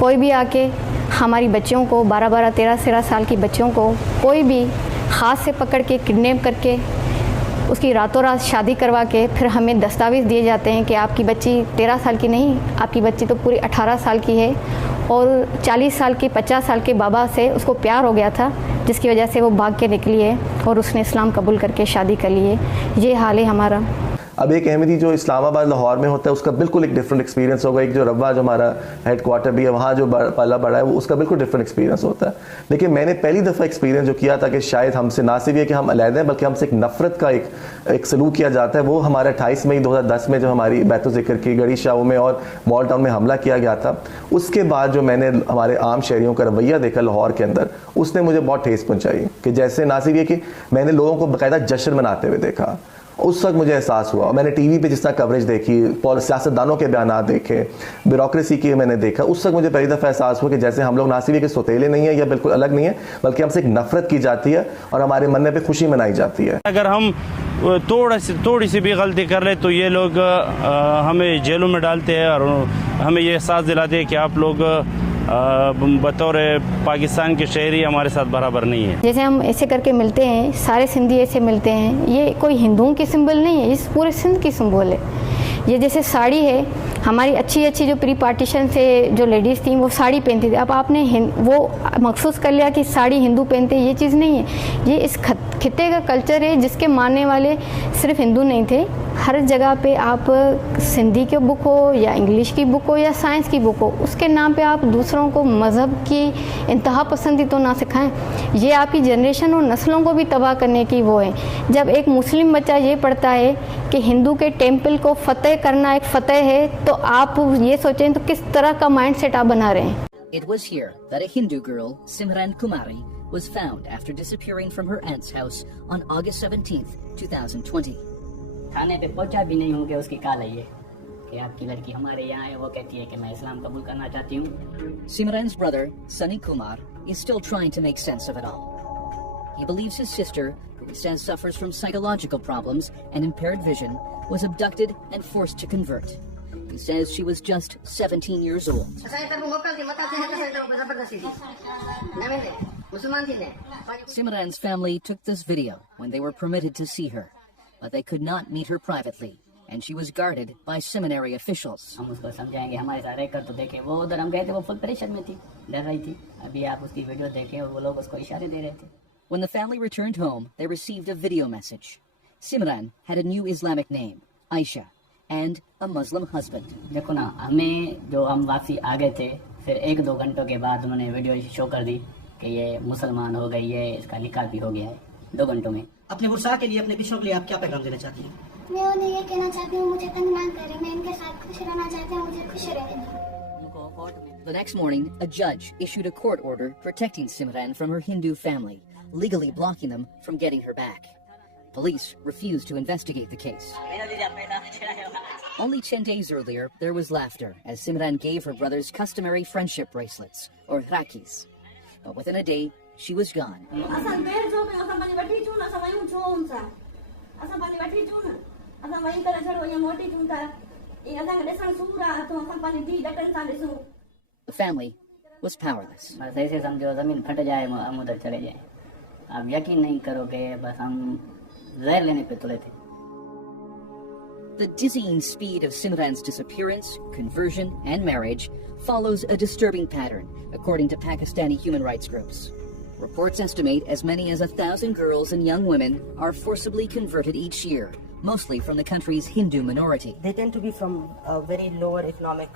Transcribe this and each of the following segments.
कोई भी आके हमारी बच्चियों को 12-12, 13-13 साल की बच्चियों को कोई भी हाथ से पकड़ के किडनैप करके उसकी रातों रात शादी करवा के फिर हमें दस्तावेज़ दिए जाते हैं कि आपकी बच्ची 13 साल की नहीं, आपकी बच्ची तो पूरी 18 साल की है और 40 साल की 50 साल के बाबा से उसको प्यार हो गया था जिसकी वजह से वो भाग के निकली है और उसने इस्लाम कबूल करके शादी कर ली है। ये हाल है हमारा। अब एक अहमदी जो इस्लामाबाद लाहौर में होता है उसका बिल्कुल एक डिफरेंट एक्सपीरियंस होगा। एक जो रब्बा जो हमारा हेड क्वार्टर भी है वहाँ जो पला बड़ा है वो उसका बिल्कुल डिफरेंट एक्सपीरियंस होता है। लेकिन मैंने पहली दफ़ा एक्सपीरियंस जो किया था कि शायद हमसे ना सिर्फ ये कि हम अलहदा हैं बल्कि हमसे एक नफ़रत का एक सलूक किया जाता है, वो हमारे 28 मई 2010 में जो हमारी बैतुल ज़िक्र की गड़ी शाह में और मॉल टाउन में हमला किया गया था। उसके बाद जो मैंने हमारे आम शहरियों का रवैया देखा लाहौर के अंदर, उसने मुझे बहुत ठेस पहुँचाई कि जैसे ना सिर्फ ये कि मैंने लोगों को बाकायदा जश्न मनाते हुए देखा, उस वक्त मुझे एहसास हुआ। मैंने टीवी पे जिस तरह कवरेज देखी, सियासतदानों के बयान देखे, ब्यूरोक्रेसी की मैंने देखा, उस वक्त मुझे पहली दफ़ा एहसास हुआ कि जैसे हम लोग ना सिर्फ के सौतेले नहीं है या बिल्कुल अलग नहीं है बल्कि हमसे एक नफरत की जाती है और हमारे मरने पे खुशी मनाई जाती है। अगर हम थोड़ी सी भी गलती कर ले तो ये लोग हमें जेलों में डालते हैं और हमें ये एहसास दिलाते हैं कि आप लोग बतौर पाकिस्तान के शहरी हमारे साथ बराबर नहीं है। जैसे हम ऐसे करके मिलते हैं, सारे सिंधी ऐसे मिलते हैं, ये कोई हिंदुओं की सिंबल नहीं है, इस पूरे सिंध की सिंबल है। ये जैसे साड़ी है, हमारी अच्छी जो प्री पार्टीशन से जो लेडीज़ थी वो साड़ी पहनती थी, अब आपने वो मखसूस कर लिया कि साड़ी हिंदू पहनते, ये चीज़ नहीं है। ये इस खित्ते का कल्चर है जिसके मानने वाले सिर्फ हिंदू नहीं थे। हर जगह पे आप सिंधी की बुक हो या इंग्लिश की बुक हो या साइंस की बुक हो, उसके नाम पे आप दूसरों को मज़हब की इंतहा पसंदी तो ना सिखाएं। ये आपकी जनरेशन और नस्लों को भी तबाह करने की वो है। जब एक मुस्लिम बच्चा ये पढ़ता है कि हिंदू के टेम्पल को फतेह करना एक फतेह है, तो आप ये सोचें तो किस तरह का माइंड सेट आप बना रहे हैं। It was here that a Hindu girl, Simran Kumari, was found after disappearing from her aunt's house on August 17th, 2020. थाने पे पहुंचा भी नहीं हूँ कि उसकी कॉल आई है कि आपकी लड़की हमारे यहाँ है, वो कहती है कि मैं इस्लाम कबूल करना चाहती हूँ। Simran's brother, Sunny Kumar, is still trying to make sense of it all. He believes his sister, who he says suffers from psychological problems and impaired vision, was abducted and forced to convert. He says she was just 17 years old. Simran's family took this video when they were permitted to see her, but they could not meet her privately, and she was guarded by seminary officials. हम उसको समझाएंगे, हमारे साथ रहकर तो देखे, वो उधर हम गए थे, वो फुल प्रेशर में थी, डर रही थी। अभी आप उसकी वीडियो देखें और वो लोग उसको इशारे दे रहे थे। When the family returned home, they received a video message. Simran had a new Islamic name, Aisha, and a Muslim husband. देखो ना, हमें जो हम वापसी आ गए थे, फिर 1-2 घंटों के बाद उन्होंने वीडियो शो कर दी कि ये मुसलमान हो गई है, इसका निकाह भी हो गया है 2 घंटों में। अपने वर्षा के लिए, अपने बिशनों के लिए आप क्या पैगाम देना चाहती हैं? मैं उन्हें ये कहना चाहती हूँ, मुझे तंग ना करें, मैं इनके साथ खुश रहना चाहती हूँ, मुझे खुश रहने दो। The next morning, a judge issued a court order protecting Simran from her Hindu family, legally blocking them from getting her back. Police refused to investigate the case. Only 10 days earlier, there was laughter as Simran gave her brothers customary friendship bracelets, or rakis. But within a day, she was gone. The family was powerless. बस ऐसे समझो ज़मीन फट जाए, हम उधर चले जाए। आप यकीन नहीं करोगे, बस हम जहर लेने पे तुले थे। The dizzying speed of Simran's disappearance, conversion, and marriage follows a disturbing pattern, according to Pakistani human rights groups. Reports estimate as many as 1,000 girls and young women are forcibly converted each year, mostly from the country's Hindu minority. They tend to be from a very lower economic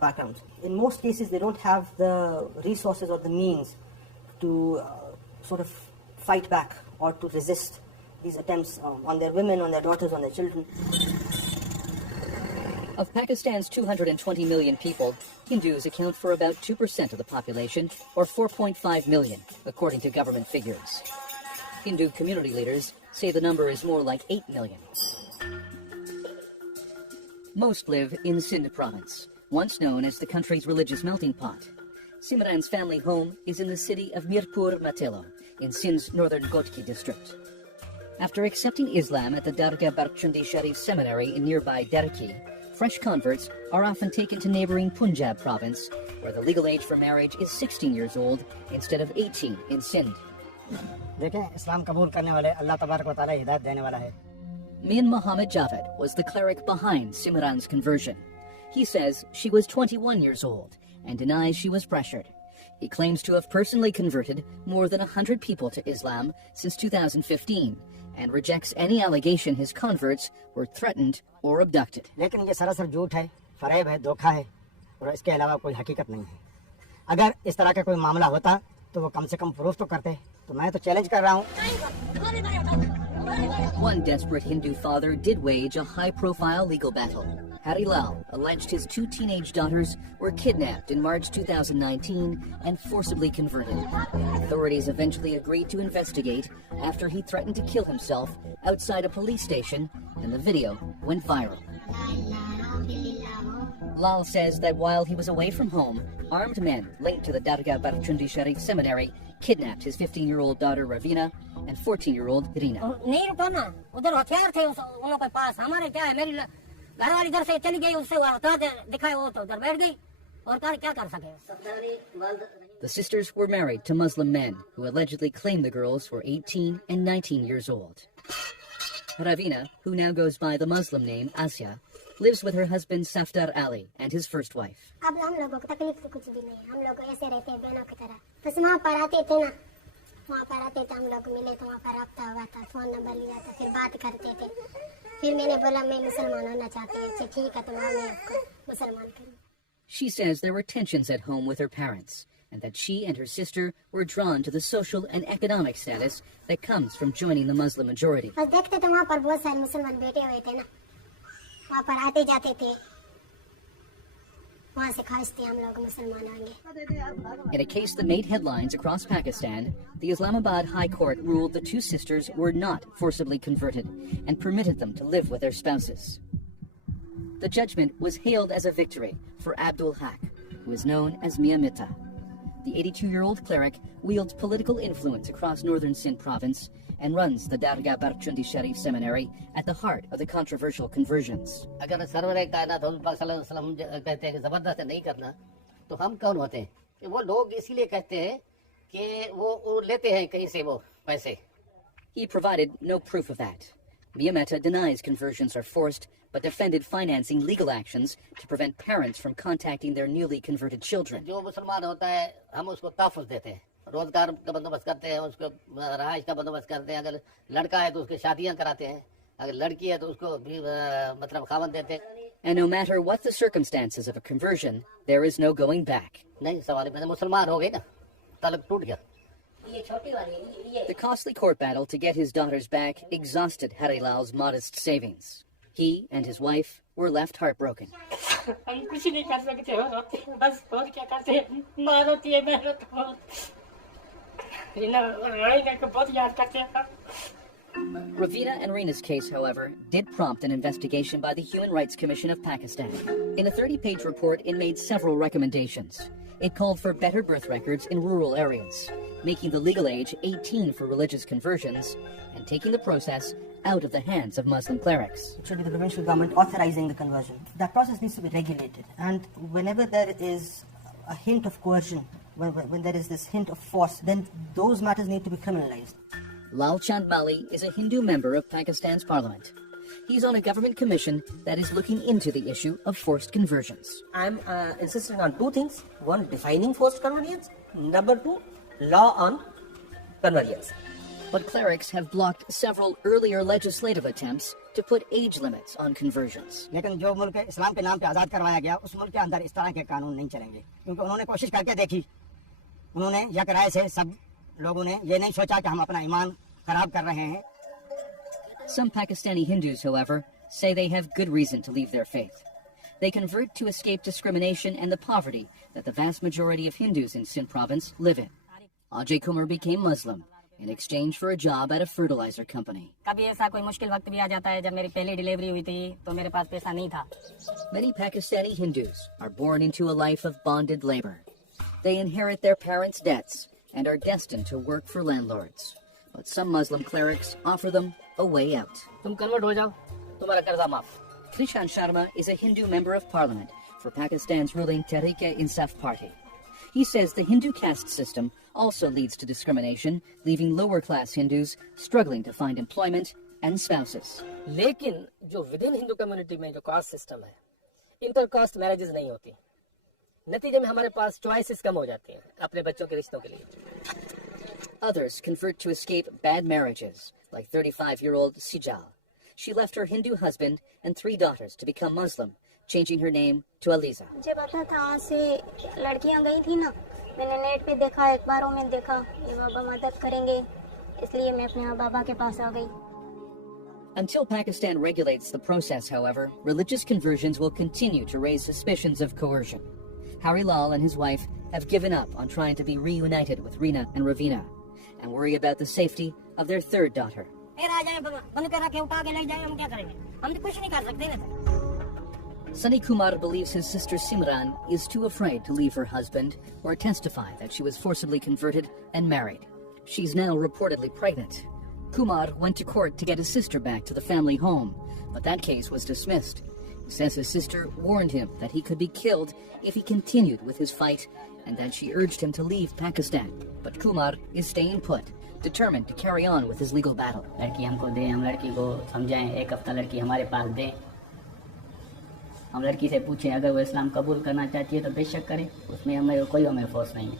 background. In most cases, they don't have the resources or the means to sort of fight back or to resist these attempts on their women, on their daughters, on their children. Of Pakistan's 220 million people, Hindus account for about 2% of the population, or 4.5 million, according to government figures. Hindu community leaders say the number is more like 8 million. Most live in Sindh province, once known as the country's religious melting pot. Simran's family home is in the city of Mirpur Matelo, in Sindh's northern Gotki district. After accepting Islam at the Dargah Barkchundi Sharif Seminary in nearby Derki, fresh converts are often taken to neighboring Punjab province, where the legal age for marriage is 16 years old instead of 18 in Sindh. देखें इस्लाम कबूल करने वाले अल्लाह तबारक व तआला हिदायत देने वाला है. Min Muhammad Javed was the cleric behind Simran's conversion. He says she was 21 years old and denies she was pressured. He claims to have personally converted more than 100 people to Islam since 2015 and rejects any allegation his converts were threatened or abducted. लेकिन ये सरासर झूठ है, फरेब है, धोखा है और इसके अलावा कोई हकीकत नहीं है. अगर इस तरह का कोई मामला होता तो वो कम से कम प्रूफ तो करते. तो मैं तो चैलेंज कर रहा हूँ. One desperate Hindu father did wage a high-profile legal battle. Hari Lal alleged his 2 teenage daughters were kidnapped in March 2019 and forcibly converted. Authorities eventually agreed to investigate after he threatened to kill himself outside a police station, and the video went viral. Lal says that while he was away from home, armed men linked to the Dargah Barchundi Sharif Seminary kidnapped his 15-year-old daughter Ravina and 14-year-old Rina. नहीं रुका ना, उधर हथियार थे उन लोगों के पास. हमारे क्या है, मेरी घरवाली इधर से चली गई, उससे हथियार दिखाए, वो तो उधर बैठ गई और क्या कर सके. The sisters were married to Muslim men who allegedly claimed the girls were 18 and 19 years old. Ravina, who now goes by the Muslim name Asya, lives with her husband Safdar Ali and his first wife. अब हम लोगों को तकलीफ तो कुछ भी नहीं है. हम लोग ऐसे रहते हैं बहनों की तरह. बस वहाँ पर आते थे ना, वहाँ पर आते थे हम लोग मिले तो वहाँ पर रब्ता हुआ था, फोन नंबर लिया था, फिर बात करते थे. फिर मैंने बोला मैं मुसलमान होना चाहती हूँ. अच्छा ठीक है, तो मैं आपको मुसलमान करूँ. She says there were tensions at home with her parents and that she and her sister were drawn to the social and economic status that comes from joining the Muslim majority. बस देखते थे वहाँ पर बहुत सारे मुसलमान बैठे हुए थे ना, वहाँ पर आते जाते थे. वहाँ से ख्वाहिश थी हम लोग मुसलमान होंगे. In a case that made headlines across Pakistan, the Islamabad High Court ruled the 2 sisters were not forcibly converted and permitted them to live with their spouses. The judgment was hailed as a victory for Abdul Haq, who is known as Mia Mitta. The 82-year-old cleric wields political influence across northern Sindh province and runs the Dargah Barchundi Sharif Seminary at the heart of the controversial conversions. अगर server कायनात हुज़ूर पाक सल्लल्लाहु अलैहि वसल्लम कहते हैं कि ज़बरदस्त नहीं करना, तो हम कौन होते हैं? वो लोग इसीलिए कहते हैं कि वो लेते हैं कहीं से वो पैसे. He provided no proof of that. Mia Mehta denies conversions are forced, but defended financing legal actions to prevent parents from contacting their newly converted children. जो मुसलमान होता है, हम उसको तहफ़्फ़ुज़ देते हैं, रोजगार का बंदोबस्त करते हैं, उसको रहाइश का बंदोबस्त करते हैं. अगर लड़का है तो उसके शादियां कराते हैं, अगर लड़की है तो उसको भी मतलब खावत देते हैं. And no matter what the circumstances of a conversion, there is no going back. नहीं सवाल है, मुसलमान हो गए ना, तलब टूट गया. The costly court battle to get his daughters back exhausted Hari Lal's modest savings. He and his wife were left heartbroken. Ravina and Rina's case, however, did prompt an investigation by the Human Rights Commission of Pakistan. In a 30-page report, it made several recommendations. It called for better birth records in rural areas, making the legal age 18 for religious conversions, and taking the process out of the hands of Muslim clerics. It should be the provincial government authorizing the conversion. That process needs to be regulated. And whenever there is a hint of coercion, when there is this hint of force, then those matters need to be criminalized. Lal Chand Mali is a Hindu member of Pakistan's parliament. He's on a government commission that is looking into the issue of forced conversions. I'm insisting on 2 things. 1, defining forced conversions. Number 2, law on conversions. But clerics have blocked several earlier legislative attempts to put age limits on conversions. लेकिन जो मुल्क इस्लाम के नाम पे आज़ाद करवाया गया, उस मुल्क के अंदर इस तरह के कानून नहीं चलेंगे, क्योंकि उन्होंने कोशिश करके देखी. उन्होंने यक राय से सब लोगों ने ये नहीं सोचा कि हम अपना ईमान खराब कर रहे हैं. Some Pakistani Hindus, however, say they have good reason to leave their faith. They convert to escape discrimination and the poverty that the vast majority of Hindus in Sindh province live in. Ajay Kumar became Muslim in exchange for a job at a fertilizer company. कभी ऐसा कोई मुश्किल वक्त भी आ जाता है. जब मेरी पहली डिलीवरी हुई थी तो मेरे पास पैसा नहीं था. Many Pakistani Hindus are born into a life of bonded labor. They inherit their parents' debts and are destined to work for landlords. But some Muslim clerics offer them a way out. तुम convert हो जाओ, तुम्हारा कर्जा माफ. Krishan Sharma is a Hindu member of parliament for Pakistan's ruling Tehreek-e-Insaf party. He says the Hindu caste system also leads to discrimination, leaving lower-class Hindus struggling to find employment and spouses. लेकिन जो with in Hindu community में जो caste system है, inter caste marriages नहीं होती, नतीजे में हमारे पास चॉइसेस कम हो जाती हैं अपने बच्चों के रिश्तों के लिए. Others convert to escape bad marriages, like 35-year-old Sijal. She left her Hindu husband and 3 daughters to become Muslim, changing her name to Aliza. मुझे पता था वहाँ से लड़कियाँ गई थी ना, मैंने नेट पे देखा, अखबारों में देखा, ये बाबा मदद करेंगे, इसलिए मैं अपने बाबा के पास आ गई. Until Pakistan regulates the process, however, religious conversions will continue to raise suspicions of coercion. Hari Lal and his wife have given up on trying to be reunited with Reena and Ravina and worry about the safety of their 3rd daughter. Sunny Kumar believes his sister Simran is too afraid to leave her husband or testify that she was forcibly converted and married. She's now reportedly pregnant. Kumar went to court to get his sister back to the family home, but that case was dismissed. He says his sister warned him that he could be killed if he continued with his fight and that she urged him to leave Pakistan. But Kumar is staying put, determined to carry on with his legal battle. लड़की हमको दें, हम लड़की को समझाएं, 1 हफ्ता लड़की हमारे पास दें, हम लड़की से पूछें अगर वो इस्लाम कबूल करना चाहती है तो बेशक करें, उसमें हमें कोई फोर्स नहीं है,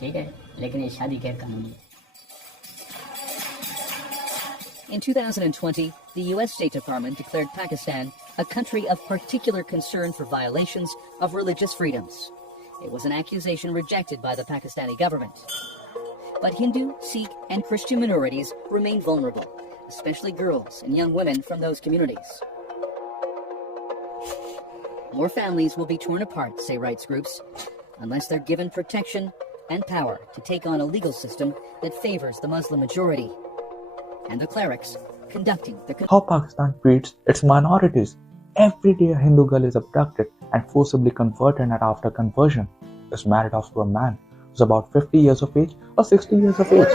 ठीक है, लेकिन ये शादी गैर कानूनी है. In 2020, the U.S. State Department declared Pakistan a country of particular concern for violations of religious freedoms. It was an accusation rejected by the Pakistani government. But Hindu, Sikh, and Christian minorities remain vulnerable, especially girls and young women from those communities. More families will be torn apart, say rights groups, unless they're given protection and power to take on a legal system that favors the Muslim majority. And the clerics conducting the... How Pakistan treats its minorities. Every day a Hindu girl is abducted and forcibly converted, and after conversion is married off to a man who's about 50 years of age or 60 years of age.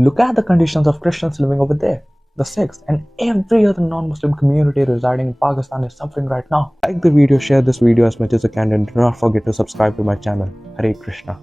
Look at the conditions of Christians living over there. The Sikhs and every other non-Muslim community residing in Pakistan is suffering right now. Like the video, share this video as much as you can, and do not forget to subscribe to my channel. Hare Krishna.